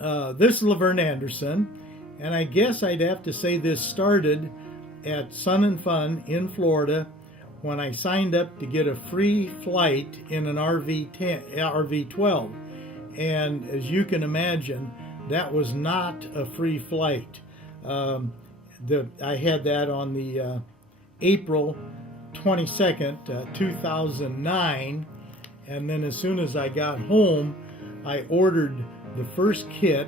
This is Laverne Anderson, and I guess I'd have to say this started at Sun and Fun in Florida when I signed up to get a free flight in an RV12. And as you can imagine, that was not a free flight. I had that on the April 22nd, 2009, and then as soon as I got home, I ordered the first kit,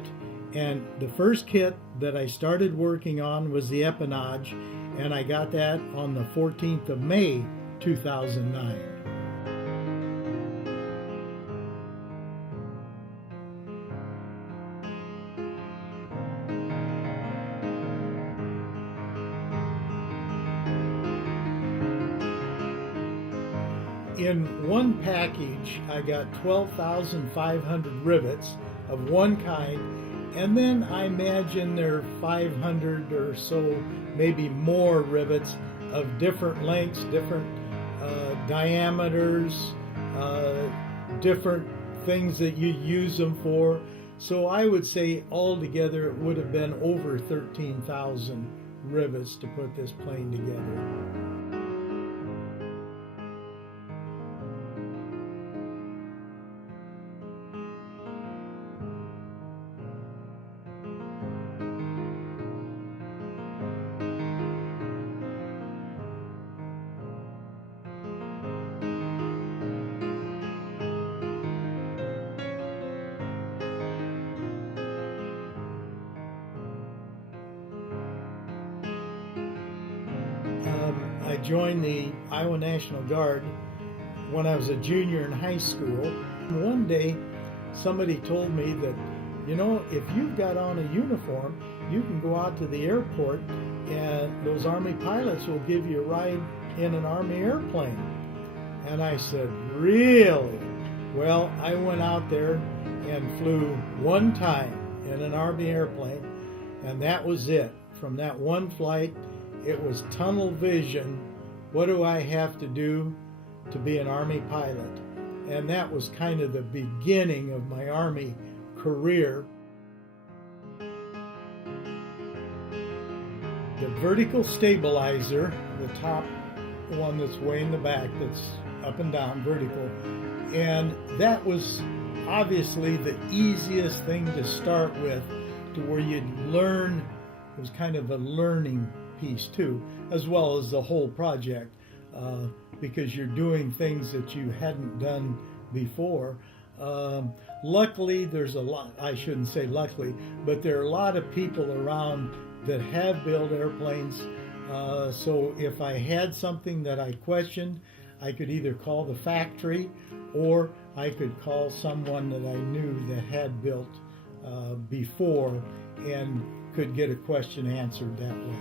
and the first kit that I started working on was the empennage, and I got that on the 14th of May 2009. In one package, I got 12,500 rivets of one kind, and then I imagine there are 500 or so, maybe more rivets of different lengths, different diameters, different things that you use them for. So I would say altogether it would have been over 13,000 rivets to put this plane together. I joined the Iowa National Guard when I was a junior in high school. One day, somebody told me that, you know, if you've got on a uniform, you can go out to the airport and those Army pilots will give you a ride in an Army airplane. And I said, really? Well, I went out there and flew one time in an Army airplane, and that was it. From that one flight, it was tunnel vision. What do I have to do to be an Army pilot? And that was kind of the beginning of my Army career. The vertical stabilizer, the top one that's way in the back, that's up and down vertical, and that was obviously the easiest thing to start with, to where you'd learn. It was kind of a learning piece too, as well as the whole project, because you're doing things that you hadn't done before. Luckily, there's a lot, I shouldn't say luckily, but there are a lot of people around that have built airplanes. So if I had something that I questioned, I could either call the factory or I could call someone that I knew that had built before and could get a question answered that way.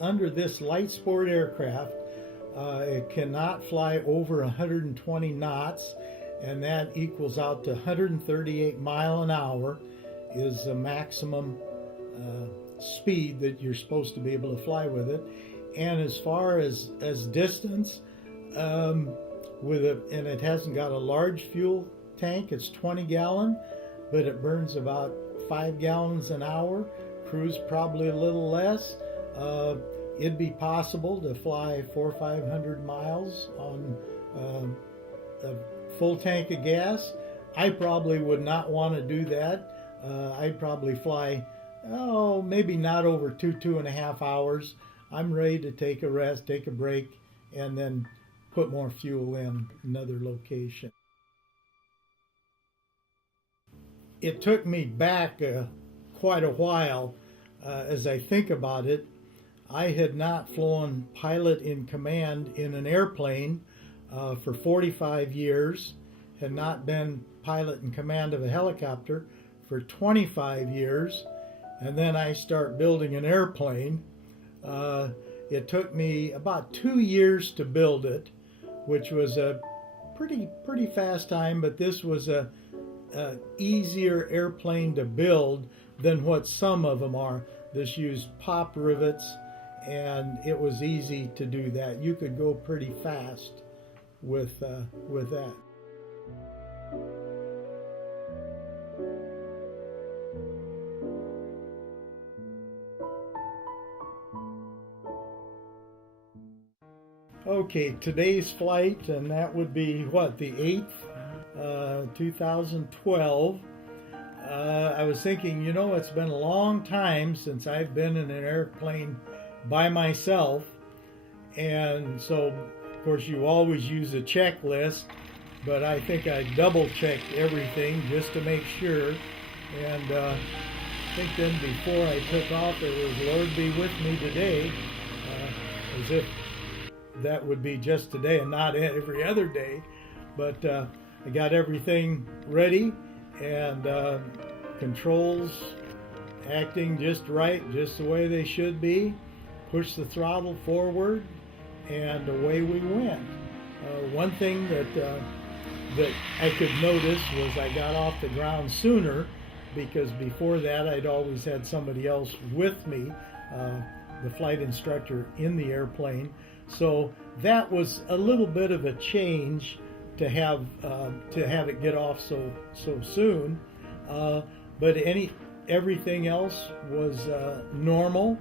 Under this light sport aircraft, it cannot fly over 120 knots, and that equals out to 138 mile an hour is the maximum speed that you're supposed to be able to fly with it. And as far as distance, and it hasn't got a large fuel tank, it's 20 gallon, but it burns about 5 gallons an hour. Cruise probably a little less. It'd be possible to fly 400 or 500 miles on a full tank of gas. I probably would not want to do that. I'd probably fly, maybe not over 2.5 hours. I'm ready to take a rest, take a break, and then put more fuel in another location. It took me back quite a while as I think about it. I had not flown pilot in command in an airplane for 45 years, had not been pilot in command of a helicopter for 25 years, and then I start building an airplane. It took me about 2 years to build it, which was a pretty fast time, but this was a easier airplane to build than what some of them are. This used pop rivets, and it was easy to do that. You could go pretty fast with that. Okay, today's flight, and that would be what, the 8th, 2012. I was thinking, it's been a long time since I've been in an airplane by myself, and so of course you always use a checklist, but I think I double checked everything just to make sure. And I think then before I took off it was Lord be with me today, as if that would be just today and not every other day. But I got everything ready, and controls acting just right, just the way they should be. Push the throttle forward, and away we went. One thing that I could notice was I got off the ground sooner, because before that I'd always had somebody else with me, the flight instructor in the airplane. So that was a little bit of a change to have it get off so soon. But everything else was normal,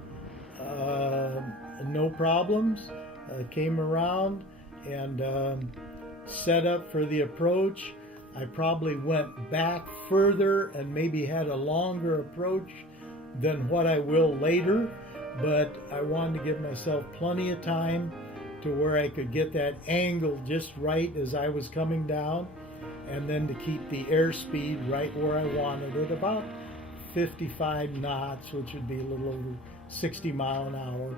no problems. Came around and set up for the approach. I probably went back further and maybe had a longer approach than what I will later, but I wanted to give myself plenty of time to where I could get that angle just right as I was coming down, and then to keep the airspeed right where I wanted it, about 55 knots, which would be a little over 60 mile an hour.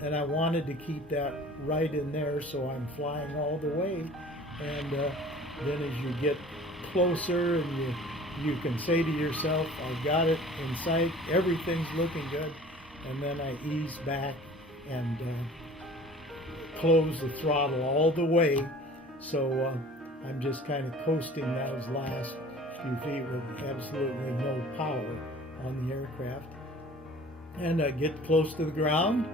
And I wanted to keep that right in there, so I'm flying all the way. And then as you get closer, and you can say to yourself, I've got it in sight, everything's looking good. And then I ease back and close the throttle all the way. So I'm just kind of coasting those last few feet with absolutely no power on the aircraft. And get close to the ground,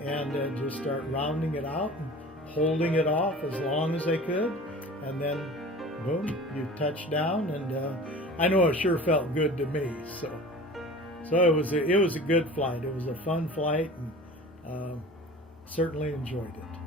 and just start rounding it out and holding it off as long as I could, and then boom, you touch down. And I know it sure felt good to me. So it was a good flight. It was a fun flight, and certainly enjoyed it.